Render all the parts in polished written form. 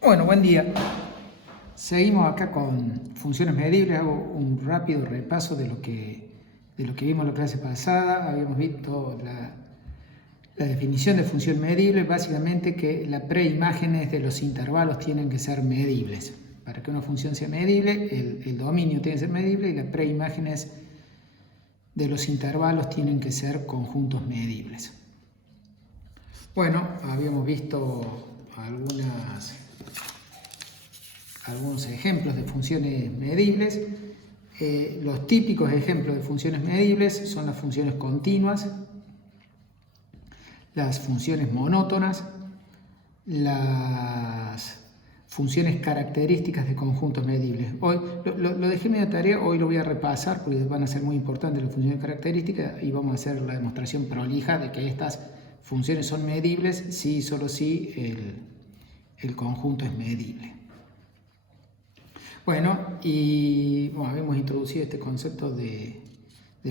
Bueno, buen día. Seguimos acá con funciones medibles. Hago un rápido repaso de lo que vimos la clase pasada. Habíamos visto la definición de función medible, básicamente que las preimágenes de los intervalos tienen que ser medibles. Para que una función sea medible, el dominio tiene que ser medible y las preimágenes de los intervalos tienen que ser conjuntos medibles. Bueno, habíamos visto algunos ejemplos de funciones medibles. Los típicos ejemplos de funciones medibles son las funciones continuas, las funciones monótonas, las funciones características de conjuntos medibles. Hoy lo dejé medio tarea, hoy lo voy a repasar porque van a ser muy importantes las funciones características y vamos a hacer la demostración prolija de que estas funciones son medibles si y solo si el conjunto es medible. Bueno, habíamos introducido este concepto de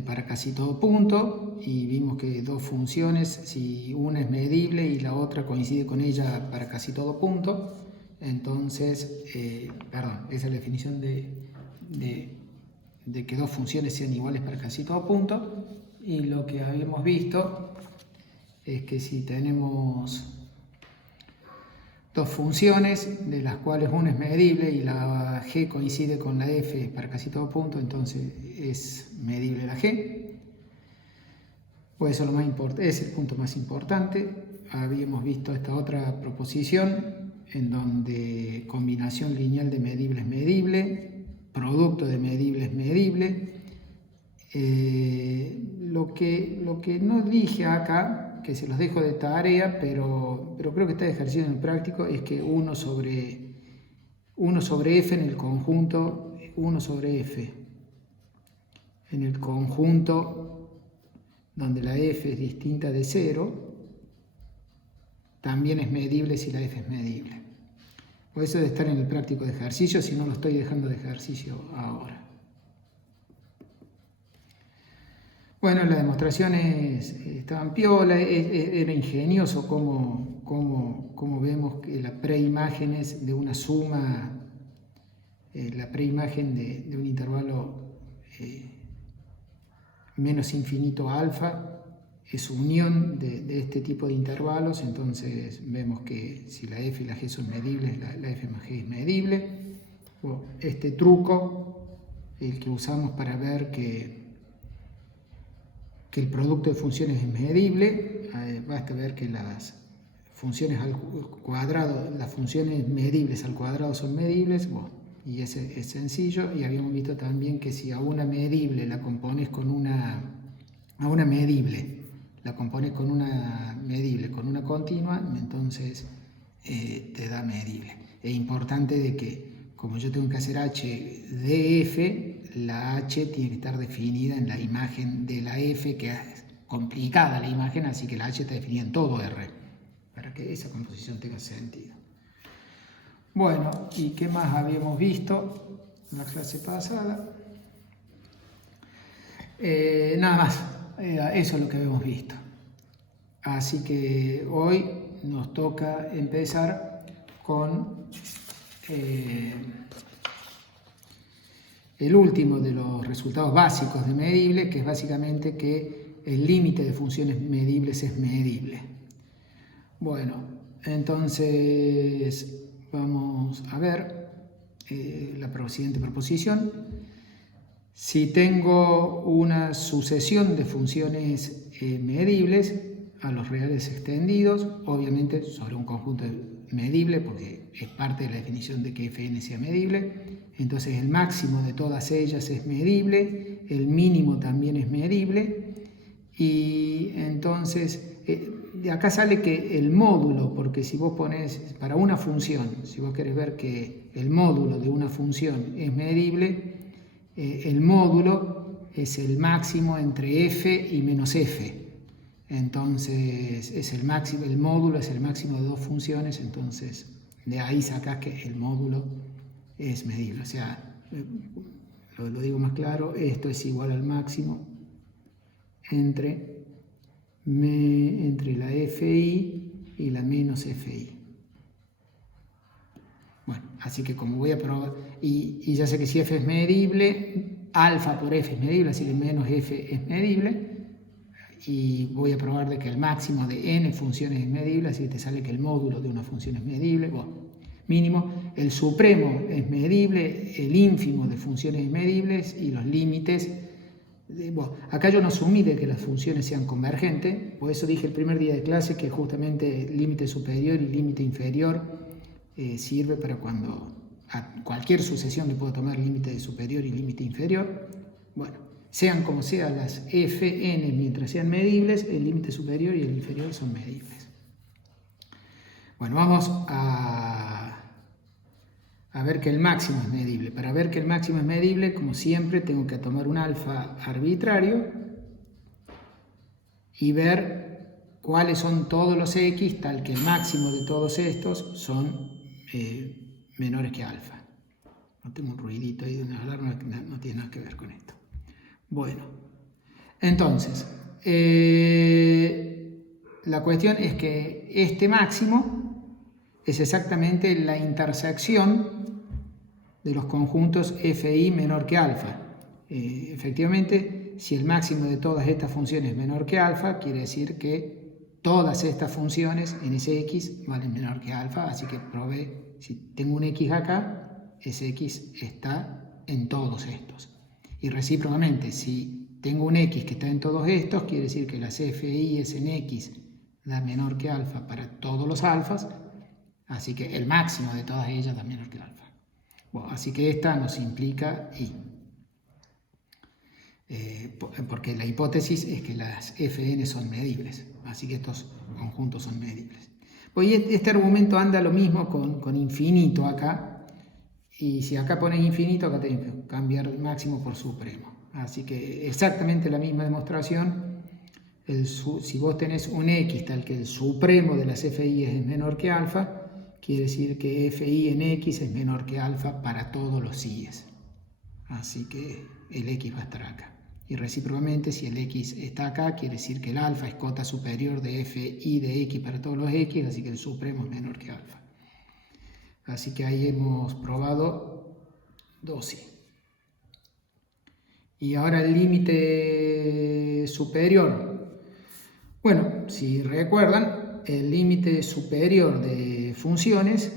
para casi todo punto y vimos que dos funciones, si una es medible y la otra coincide con ella para casi todo punto, entonces, esa es la definición de que dos funciones sean iguales para casi todo punto. Y lo que habíamos visto es que si tenemos dos funciones de las cuales una es medible y la g coincide con la f para casi todo punto, entonces es medible la g. Pues eso es el punto más importante. Habíamos visto esta otra proposición en donde combinación lineal de medible es medible, producto de medible es medible. Lo que no dije acá, que se los dejo de tarea, pero creo que está de ejercicio en el práctico, es que 1 sobre f en el conjunto, 1 sobre f en el conjunto donde la f es distinta de 0, también es medible si la f es medible. Por eso de estar en el práctico de ejercicio, si no lo estoy dejando de ejercicio ahora. Bueno, las demostraciones estaban piola, era ingenioso como vemos que las preimágenes de una suma, la preimagen de un intervalo menos infinito alfa, es unión de este tipo de intervalos. Entonces vemos que si la f y la g son medibles, la f más g es medible. Bueno, este truco, el que usamos para ver que el producto de funciones es medible, basta ver que las funciones al cuadrado, las funciones medibles al cuadrado son medibles, bueno, y ese es sencillo. Y habíamos visto también que si a una medible la compones con una continua, entonces te da medible. Es importante de que, como yo tengo que hacer h de f, la h tiene que estar definida en la imagen de la f, que es complicada la imagen, así que la h está definida en todo R, para que esa composición tenga sentido. Bueno, ¿y qué más habíamos visto en la clase pasada? Nada más, eso es lo que habíamos visto. Así que hoy nos toca empezar con el último de los resultados básicos de medible, que es básicamente que el límite de funciones medibles es medible. Bueno, entonces vamos a ver la siguiente proposición. Si tengo una sucesión de funciones medibles a los reales extendidos, obviamente sobre un conjunto medible, porque es parte de la definición de que fn sea medible, entonces el máximo de todas ellas es medible, el mínimo también es medible, y entonces de acá sale que el módulo, porque si vos pones para una función, si vos querés ver que el módulo de una función es medible, el módulo es el máximo entre f y menos f. Entonces es el máximo, el módulo es el máximo de dos funciones, entonces de ahí sacás que el módulo es medible. O sea, lo digo más claro, esto es igual al máximo entre la fi y la menos fi. Bueno, así que como voy a probar, y ya sé que si f es medible, alfa por f es medible, así que menos f es medible, y voy a probar de que el máximo de n funciones es medible, así que te sale que el módulo de una función es medible, bueno, mínimo, el supremo es medible, el ínfimo de funciones medibles y los límites. Bueno, acá yo no asumí de que las funciones sean convergentes, por eso dije el primer día de clase que justamente límite superior y límite inferior sirve para cuando a cualquier sucesión le puedo tomar límite superior y límite inferior. Bueno, sean como sean las fn mientras sean medibles, el límite superior y el inferior son medibles. Bueno, vamos a ver que el máximo es medible. Para ver que el máximo es medible, como siempre, tengo que tomar un alfa arbitrario y ver cuáles son todos los x, tal que el máximo de todos estos son menores que alfa. No tengo un ruidito ahí de una alarma que no tiene nada que ver con esto. Bueno, entonces, la cuestión es que este máximo es exactamente la intersección de los conjuntos fi menor que alfa. Efectivamente, si el máximo de todas estas funciones es menor que alfa, quiere decir que todas estas funciones en ese x valen menor que alfa, así que probé, si tengo un x acá, ese x está en todos estos. Y recíprocamente, si tengo un x que está en todos estos, quiere decir que las fi es en x da menor que alfa para todos los alfas, así que el máximo de todas ellas da menor que alfa. Bueno, así que esta nos implica y. Porque la hipótesis es que las fn son medibles, así que estos conjuntos son medibles. Pues este argumento anda lo mismo con infinito acá, y si acá pones infinito, acá tenés que cambiar el máximo por supremo. Así que exactamente la misma demostración. Si vos tenés un x tal que el supremo de las fi es menor que alfa, quiere decir que fi en x es menor que alfa para todos los i's. Así que el x va a estar acá. Y recíprocamente, si el x está acá, quiere decir que el alfa es cota superior de fi de x para todos los x, así que el supremo es menor que alfa. Así que ahí hemos probado 2i. Y ahora el límite superior. Bueno, si recuerdan, el límite superior de funciones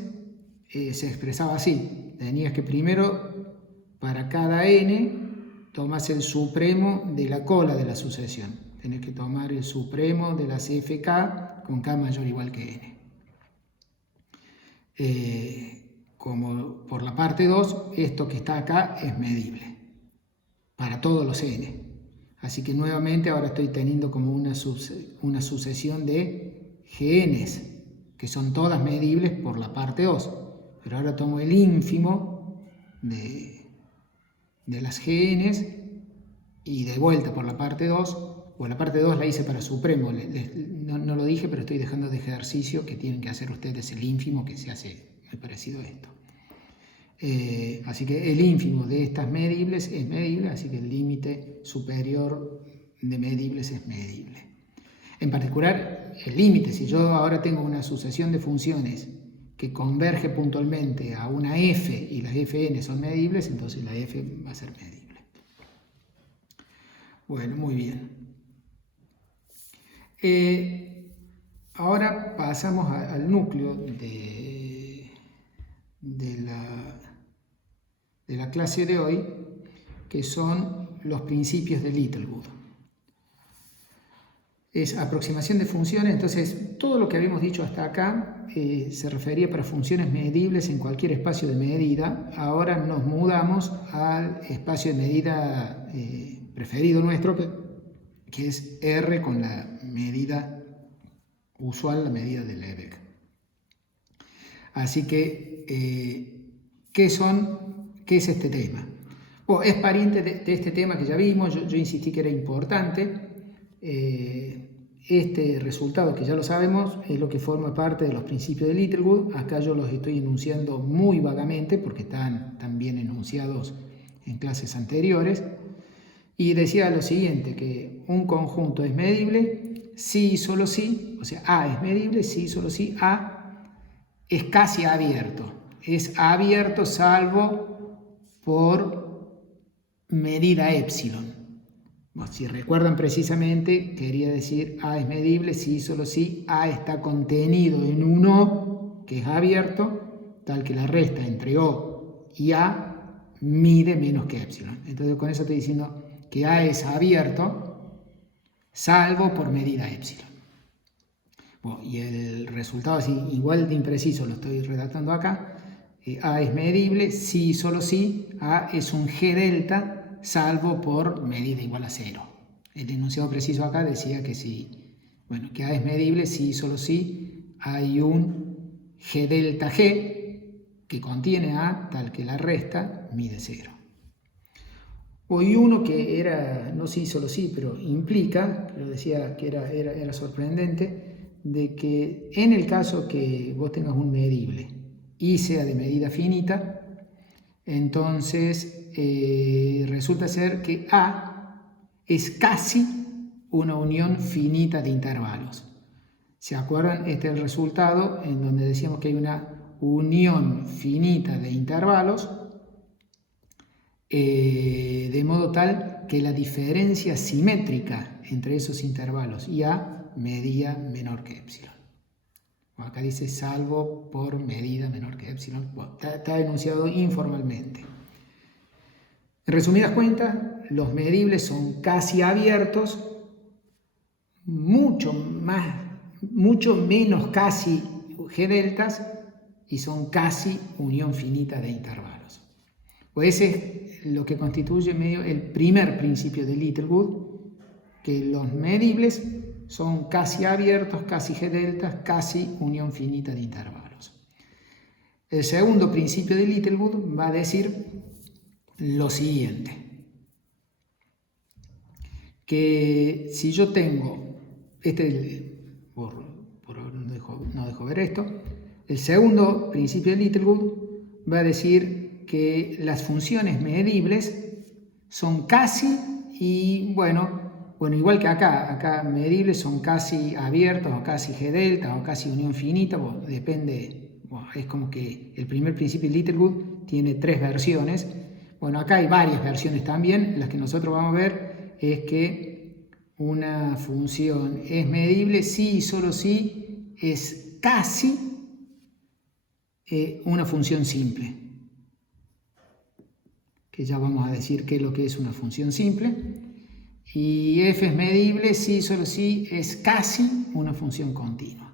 se expresaba así. Tenías que primero, para cada n, tomas el supremo de la cola de la sucesión. Tenés que tomar el supremo de las fk con k mayor o igual que n. Como por la parte 2, esto que está acá es medible para todos los n. Así que nuevamente ahora estoy teniendo como una sucesión de gns, que son todas medibles por la parte 2. Pero ahora tomo el ínfimo de las gns y de vuelta por la parte 2, o la parte 2 la hice para supremo, no lo dije, pero estoy dejando de ejercicio que tienen que hacer ustedes el ínfimo, que se hace muy parecido a esto. Así que el ínfimo de estas medibles es medible, así que el límite superior de medibles es medible. En particular, el límite, si yo ahora tengo una sucesión de funciones que converge puntualmente a una f y las fn son medibles, entonces la f va a ser medible. Bueno, muy bien. Ahora pasamos al núcleo de la clase de hoy, que son los principios de Littlewood. Es aproximación de funciones, entonces todo lo que habíamos dicho hasta acá se refería para funciones medibles en cualquier espacio de medida. Ahora nos mudamos al espacio de medida preferido nuestro, que es R con la medida usual, la medida de Lebesgue. Así que, ¿qué es este tema? Bueno, es pariente de este tema que ya vimos, yo insistí que era importante. Este resultado, que ya lo sabemos, es lo que forma parte de los principios de Littlewood. Acá yo los estoy enunciando muy vagamente porque están bien enunciados en clases anteriores. Y decía lo siguiente, que un conjunto es medible si y solo si, o sea, A es medible si y solo si A es casi abierto. es abierto salvo por medida epsilon. Bueno, si recuerdan precisamente, quería decir A es medible si y solo si A está contenido en un O que es abierto, tal que la resta entre O y A mide menos que epsilon. Entonces con eso estoy diciendo que A es abierto salvo por medida epsilon. Bueno, y el resultado así igual de impreciso lo estoy redactando acá. A es medible si y solo si A es un G delta salvo por medida igual a 0. El enunciado preciso acá decía que que A es medible si y solo si hay un G delta G que contiene A tal que la resta mide 0. Hoy uno que era, no sí solo sí, pero implica, lo decía que era sorprendente, de que en el caso que vos tengas un medible y sea de medida finita, entonces resulta ser que A es casi una unión finita de intervalos. ¿Se acuerdan? Este es el resultado en donde decíamos que hay una unión finita de intervalos, de modo tal que la diferencia simétrica entre esos intervalos y A medía menor que epsilon. Acá dice salvo por medida menor que epsilon. Bueno, está enunciado informalmente. En resumidas cuentas, los medibles son casi abiertos, mucho menos casi G deltas y son casi unión finita de intervalos. Pues ese es lo que constituye medio el primer principio de Littlewood, que los medibles son casi abiertos, casi G deltas, casi unión finita de intervalos. El segundo principio de Littlewood va a decir lo siguiente, que si yo tengo, no dejo ver esto, el segundo principio de Littlewood va a decir que las funciones medibles son casi y igual que acá medibles son casi abiertos o casi G delta o casi unión finita, depende, es como que el primer principio de Littlewood tiene 3 versiones. Bueno, acá hay varias versiones también. Las que nosotros vamos a ver es que una función es medible si y solo si es casi una función simple. Que ya vamos a decir qué es lo que es una función simple. Y f es medible si y solo si es casi una función continua.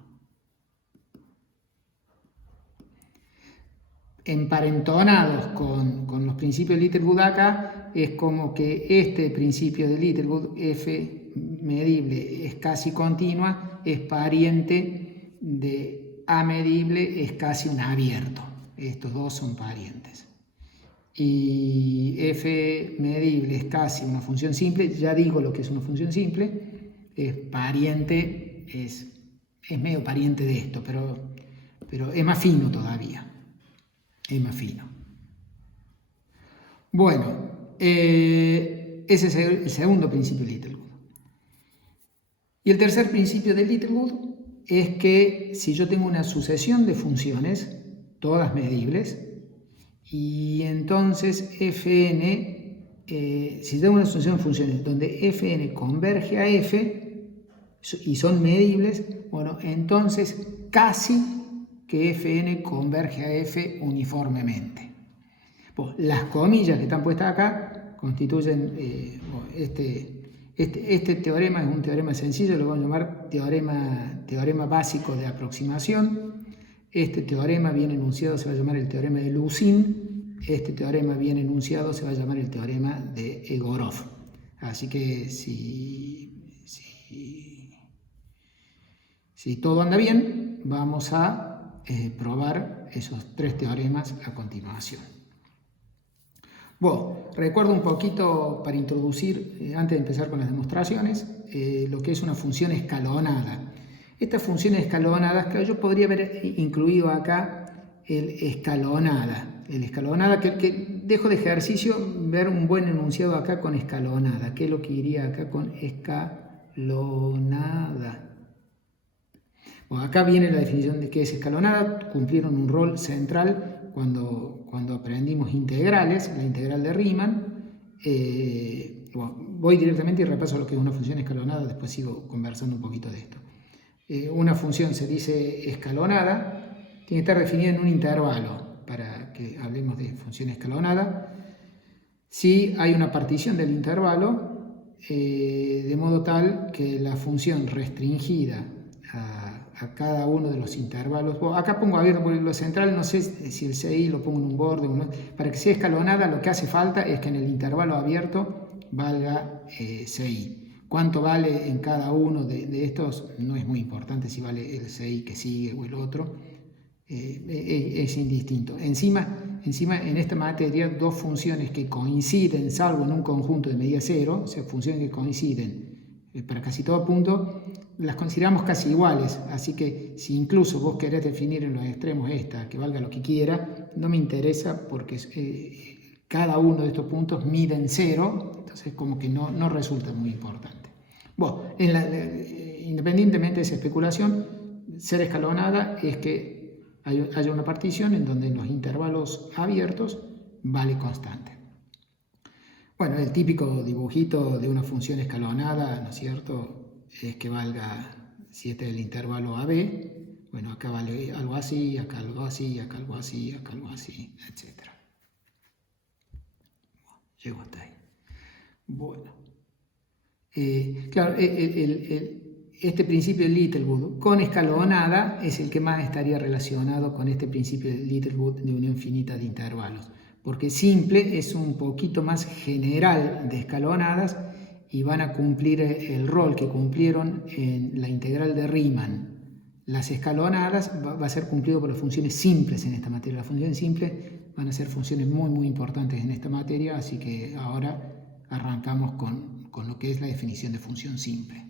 Emparentonados con los principios de Littlewood acá, es como que este principio de Littlewood, f medible es casi continua, es pariente de a medible, es casi un abierto. Estos dos son parientes. Y f medible es casi una función simple, ya digo lo que es una función simple, es pariente, es medio pariente de esto, pero es más fino todavía. Es más fino. Bueno, ese es el segundo principio de Littlewood. Y el tercer principio de Littlewood es que si yo tengo una sucesión de funciones, todas medibles, y entonces fn, si tengo una sucesión de funciones donde fn converge a f y son medibles, bueno, entonces casi que fn converge a f uniformemente. Pues las comillas que están puestas acá constituyen este teorema. Es un teorema sencillo, lo vamos a llamar teorema básico de aproximación. Este teorema bien enunciado se va a llamar el teorema de Lusin. Este teorema bien enunciado se va a llamar el teorema de Egorov. Así que si todo anda bien, vamos a probar esos 3 teoremas a continuación. Bueno, recuerdo un poquito para introducir, antes de empezar con las demostraciones, lo que es una función escalonada. Estas funciones escalonadas, claro, yo podría haber incluido acá el escalonada, que dejo de ejercicio ver un buen enunciado acá con escalonada. ¿Qué es lo que iría acá con escalonada? Bueno, acá viene la definición de qué es escalonada. Cumplieron un rol central cuando aprendimos integrales, la integral de Riemann. Voy directamente y repaso lo que es una función escalonada, después sigo conversando un poquito de esto. Una función se dice escalonada, tiene que estar definida en un intervalo, para que hablemos de función escalonada. Si hay una partición del intervalo, de modo tal que la función restringida a cada uno de los intervalos, acá pongo abierto por lo central, no sé si el CI lo pongo en un borde, para que sea escalonada lo que hace falta es que en el intervalo abierto valga CI. Cuánto vale en cada uno de estos no es muy importante, si vale el CI que sigue o el otro, es indistinto. Encima en esta materia, dos funciones que coinciden, salvo en un conjunto de medida cero, o sea, funciones que coinciden para casi todo punto, las consideramos casi iguales, así que si incluso vos querés definir en los extremos esta, que valga lo que quiera, no me interesa porque cada uno de estos puntos mide en cero, entonces como que no resulta muy importante. Bueno, independientemente de esa especulación, ser escalonada es que haya una partición en donde en los intervalos abiertos vale constante. Bueno, el típico dibujito de una función escalonada, ¿no es cierto?, es que valga, si este es el intervalo AB, bueno, acá vale algo así, acá algo así, acá algo así, acá algo así, etc. Bueno, llego hasta ahí. Bueno, claro, este principio de Littlewood con escalonada es el que más estaría relacionado con este principio de Littlewood de unión finita de intervalos, porque simple es un poquito más general de escalonadas y van a cumplir el rol que cumplieron en la integral de Riemann. Las escalonadas va a ser cumplido por las funciones simples en esta materia. Las funciones simples van a ser funciones muy muy importantes en esta materia, así que ahora arrancamos con lo que es la definición de función simple.